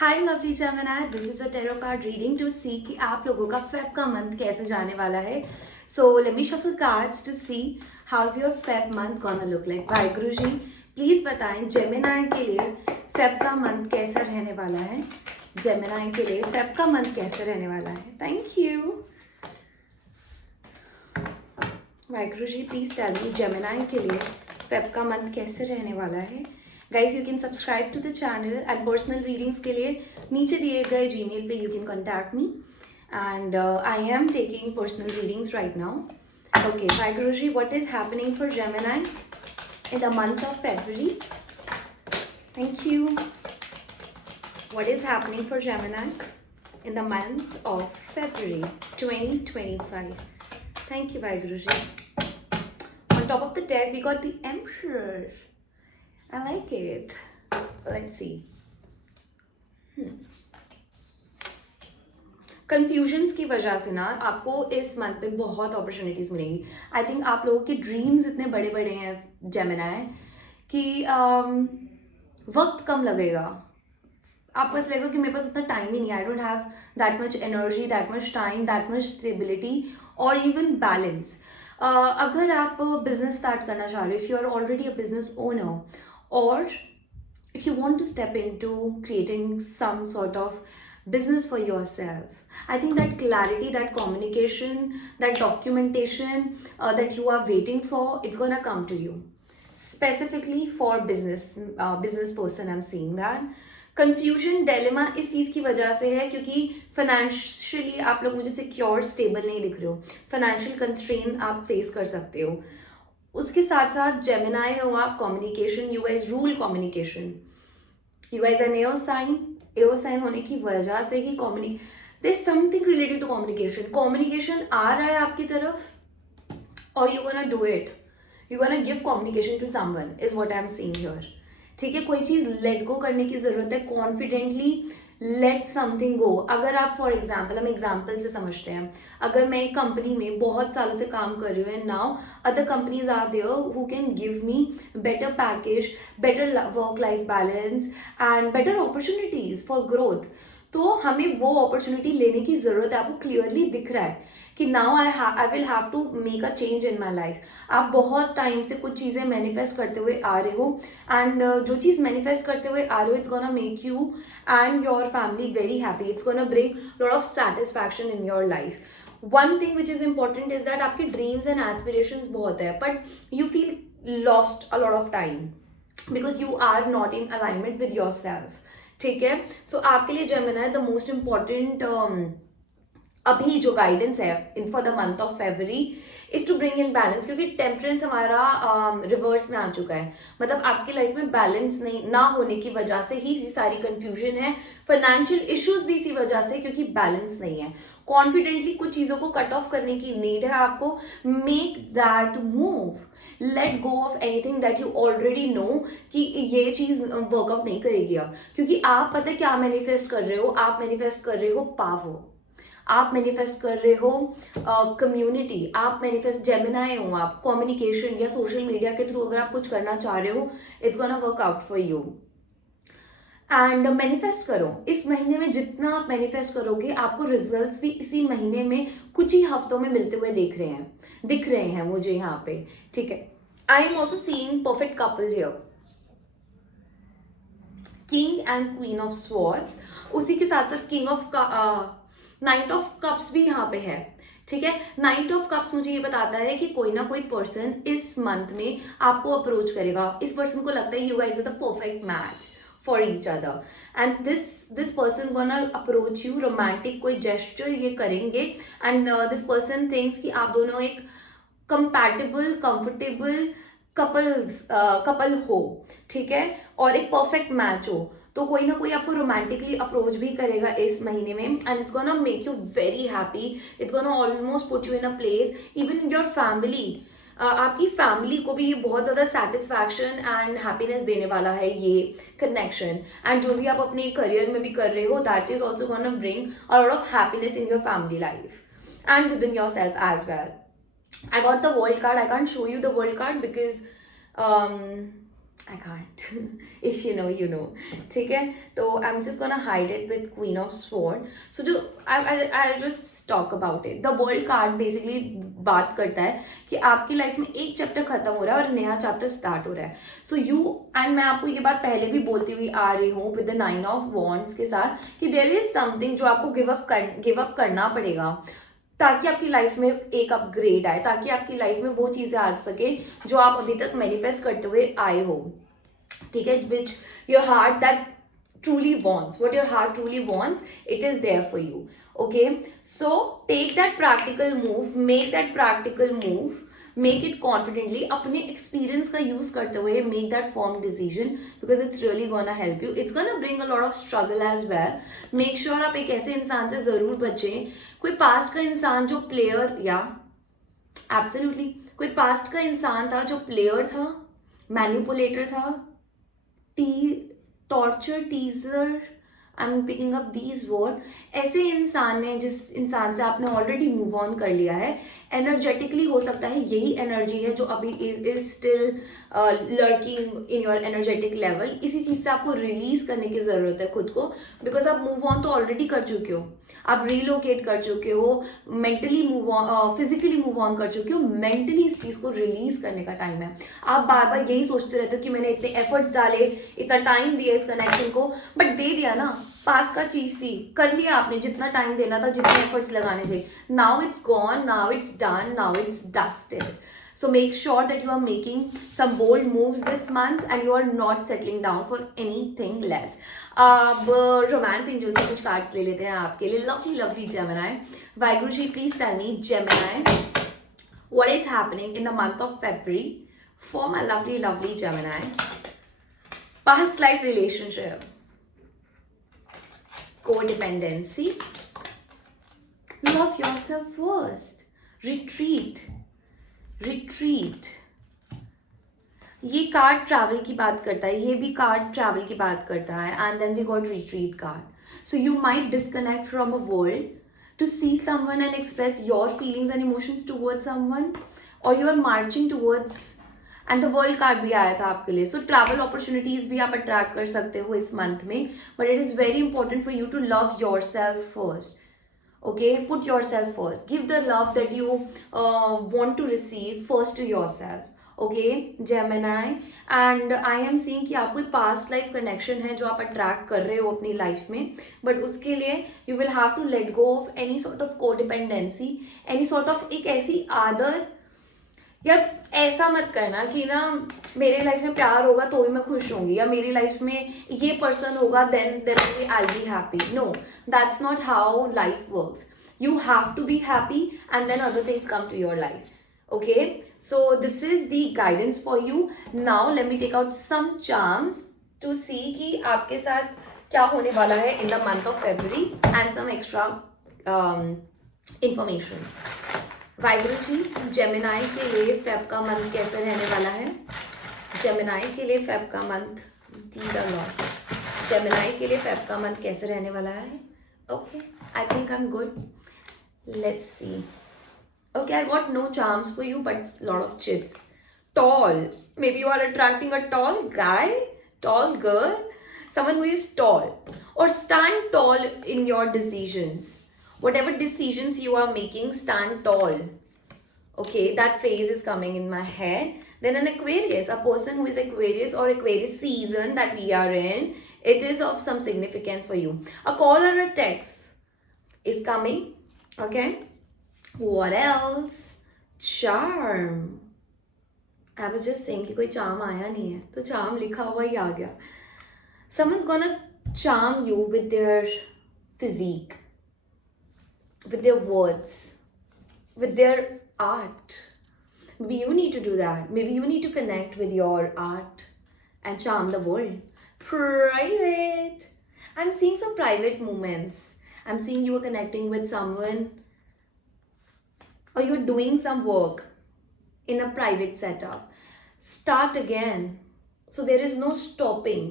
Hi lovely Gemini, this is a tarot card reading to see कि आप लोगों का फेब का मंथ कैसे जाने वाला है. So let me shuffle cards to see how's your Feb month gonna look like. Waheguru ji please बताएं जेमिनी के लिए फेब का मंथ कैसा रहने वाला है. जेमिनी के लिए फेब का मंथ कैसे रहने वाला है. Thank you. Waheguru ji please tell me Gemini के लिए फेब का मंथ कैसे रहने वाला है. Guys you can subscribe to the channel and personal readings के लिए नीचे दिए गए जीमेल पे you can contact me and I am taking personal readings right now. Okay Waheguru ji, what is happening for Gemini in the month of February? Thank you. What is happening for Gemini in the month of February 2025? Thank you, Vaiguruji. On top of the deck, we got the Emperor. I like it. Let's see. Confusions की वजह से ना आपको इस month में बहुत opportunities मिलेंगी. I think आप लोगों के ड्रीम्स इतने बड़े बड़े हैं जेमिनी कि वक्त कम लगेगा. आपको ऐसा लगेगा कि मेरे पास उतना टाइम ही नहीं है. I don't have that much energy, that much time, that much stability और इवन बैलेंस. अगर आप बिजनेस स्टार्ट करना चाह रहे हो, if you are already a business owner और if you want to step into creating some sort of business for yourself, I think that clarity, that communication, that documentation that you are waiting for, it's gonna come to you. Specifically for business person, I'm seeing that. Confusion dilemma इस चीज़ की वजह से है क्योंकि financially आप लोग मुझे secure stable नहीं दिख रहे हो. फाइनेंशियल कंस्ट्रेन आप फेस कर सकते हो. उसके साथ साथ जेमिनी हो आप, communication, you guys rule communication. You guys are air sign होने की वजह से ही there is something related to communication. Communication आ रहा है आपकी तरफ और you gonna do it. You gonna give communication to someone is what I am seeing here. ठीक है, कोई चीज़ लेट गो करने की ज़रूरत है. Confidently let something go. अगर आप फॉर एग्जाम्पल, हम एग्जाम्पल से समझते हैं, अगर मैं एक कंपनी में बहुत सालों से काम कर रही हूँ and now other companies are there who can give me better package, better work life balance and better opportunities for growth, तो हमें वो अपॉर्चुनिटी लेने की ज़रूरत है. आपको क्लियरली दिख रहा है कि now I will have to make a change in my life. आप बहुत टाइम से कुछ चीज़ें मैनिफेस्ट करते हुए आ रहे हो एंड जो चीज़ मैनिफेस्ट करते हुए आ रहे हो, it's gonna make you and your family very happy. It's gonna bring a lot of satisfaction in your life. One thing which is important is that आपके dreams and aspirations बहुत है, but you feel lost a lot of time because you are not in alignment with yourself. ठीक है, सो आपके लिए Gemini the most important अभी जो guidance है in for the month of February is to bring in balance. क्योंकि temperance हमारा reverse में आ चुका है. मतलब आपकी लाइफ में बैलेंस नहीं ना होने की वजह से ही सारी कंफ्यूजन है. फाइनेंशियल इश्यूज भी इसी वजह से, क्योंकि बैलेंस नहीं है. कॉन्फिडेंटली कुछ चीज़ों को कट ऑफ करने की नीड है आपको. Make that move. Let go of anything that you already know कि ये चीज़ वर्कआउट नहीं करेगी अब. क्योंकि आप पता है क्या मैनिफेस्ट कर रहे हो. आप मैनिफेस्ट कर रहे हो पावर. आप मैनिफेस्ट कर रहे हो कम्युनिटी. आप मैनिफेस्ट जेमिनी हो आप, कम्युनिकेशन या सोशल मीडिया के थ्रू अगर आप कुछ करना चाह रहे हो, it's gonna work out for you. And manifest करो. इस महीने में जितना आप मैनिफेस्ट करोगे आपको रिजल्ट्स भी इसी महीने में कुछ ही हफ्तों में मिलते हुए दिख रहे हैं मुझे यहाँ पे. ठीक है, I am also seeing perfect couple here. King and queen of swords, उसी के साथ साथ king of night of cups भी यहाँ पे है. ठीक है, नाइट ऑफ कप्स मुझे ये बताता है कि कोई ना कोई पर्सन इस मंथ में आपको अप्रोच करेगा. इस पर्सन को लगता है you guys are the perfect match for each other and this person gonna approach you. Romantic कोई जेस्चर ये करेंगे एंड दिस पर्सन थिंक्स कि आप दोनों एक कंपैटिबल, कंफर्टेबल कपल हो. ठीक है, और एक परफेक्ट मैच हो. तो कोई ना कोई आपको रोमांटिकली अप्रोच भी करेगा इस महीने में and it's gonna make you very happy. It's gonna almost put you in a place. Even your family, आपकी फैमिली को भी बहुत ज़्यादा सेटिस्फैक्शन एंड हैप्पीनेस देने वाला है ये कनेक्शन. एंड जो भी आप अपने करियर में भी कर रहे हो, that is also gonna bring a lot of happiness in your family life and with in yourself as well. I got the world card. I can't show you the world card because I can't. If you know, you know. ठीक है, तो I'm just gonna hide it with Queen of Sword. So जो I'll just talk about it. The World card basically बात करता है कि आपकी life में एक चैप्टर खत्म हो रहा है और नया चैप्टर स्टार्ट हो रहा है. So you and मैं आपको ये बात पहले भी बोलती हुई आ रही हूँ with the 9 of Wands के साथ कि there is something जो आपको give up करना पड़ेगा ताकि आपकी लाइफ में एक अपग्रेड आए, ताकि आपकी लाइफ में वो चीज़ें आ सके जो आप अभी तक मैनिफेस्ट करते हुए आए हो. ठीक है, which your heart that truly wants, what your heart truly wants, it is there for you. Okay, so take that practical move, make that practical move, make it confidently, अपने experience का use करते हुए make that firm decision because it's really gonna help you. It's gonna bring a lot of struggle as well. Make sure आप एक ऐसे इंसान से ज़रूर बचें, कोई पास्ट का इंसान जो प्लेयर या एब्सोल्युटली कोई पास्ट का इंसान था जो प्लेयर था, मैनिपुलेटर था, torture, teaser, I am picking up these word. ऐसे इंसान ने जिस इंसान से आपने ऑलरेडी मूव ऑन कर लिया है, एनर्जेटिकली हो सकता है यही एनर्जी है जो अभी is still lurking in your energetic level. इसी चीज़ से आपको रिलीज करने की ज़रूरत है खुद को, बिकॉज आप मूव ऑन तो ऑलरेडी कर चुके हो, आप रिलोकेट कर चुके हो, mentally move on, physically move on कर चुके हो, मेंटली इस चीज़ को रिलीज करने का टाइम है. आप बार बार यही सोचते रहते हो कि मैंने इतने एफर्ट्स डाले, इतना टाइम दिया इस कनेक्शन को, बट दे दिया ना, पास का चीज़ थी, कर लिया आपने जितना टाइम देना था, जितने एफर्ट्स लगाने थे. Now it's gone, now it's done, now it's dusted. So make sure that you are making some bold moves this month and you are not settling down for anything less. अब romance angel से कुछ cards ले लेते हैं आपके लिए. Lovely lovely Gemini, Waheguru ji please tell me Gemini, what is happening in the month of February for my lovely lovely Gemini? Past life relationship, codependency, love yourself first, retreat. ये card travel की बात करता है, ये भी कार्ड ट्रैवल की बात करता है. And then we got retreat card. So you might disconnect from a world to see someone and express your feelings and emotions towards someone, और you are marching towards, and the world card भी आया था आपके लिए. सो travel opportunities भी आप attract कर सकते हो इस मंथ में, but it is very important for you to love yourself first. Okay, put yourself first, give the love that you want to receive first to yourself. Okay, Gemini, and I am seeing कि आपको past life connection है जो आप attract कर रहे हो अपनी life में, बट उसके लिए you will have to let go of any sort of codependency, any sort of एक ऐसी आदत. यार ऐसा मत करना कि ना मेरे लाइफ में प्यार होगा तो ही मैं खुश होंगी, या मेरी लाइफ में ये पर्सन होगा then I be happy. No, that's not how life works. You have to be happy and then other things come to your life. Okay, so this is the guidance for you. Now let me take out some charms to see कि आपके साथ क्या होने वाला है in the month of February and some extra information. Waheguru ji, Gemini के लिए Feb का मंथ कैसे रहने वाला है? जेमिनाई के लिए फेब का month, these are lot. Gemini के लिए फेब का मंथ कैसे रहने वाला है? Okay, I think I am good. Let's see. Okay, I got no charms for you but lot of chits. Tall, maybe you are attracting a tall guy, tall girl, someone who is tall, or stand tall in your decisions. Whatever decisions you are making, stand tall. Okay, that phase is coming in my head. Then an Aquarius, a person who is Aquarius or Aquarius season that we are in, it is of some significance for you. A call or a text is coming. Okay, what else? Charm. I was just saying कि कोई charm आया नहीं है, तो charm लिखा हुआ ही आ गया. Someone's gonna charm you with their physique, with their words, with their art. Maybe you need to do that. Maybe you need to connect with your art and charm the world. Private. I'm seeing some private moments. I'm seeing you are connecting with someone, or you're doing some work in a private setup. Start again. So there is no stopping.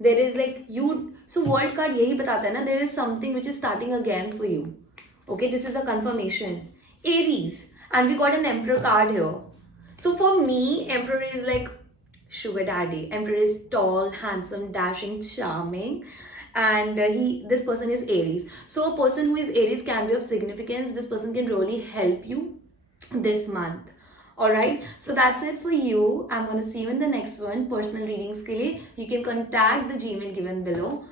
There is like you. So world card यही बताता है ना, there is something which is starting again for you. Okay, this is a confirmation. Aries, and we got an Emperor card here. So for me, Emperor is like sugar daddy. Emperor is tall, handsome, dashing, charming, and this person is Aries. So a person who is Aries can be of significance. This person can really help you this month. Alright, so that's it for you. I'm gonna see you in the next one. Personal readings के लिए you can contact the Gmail given below.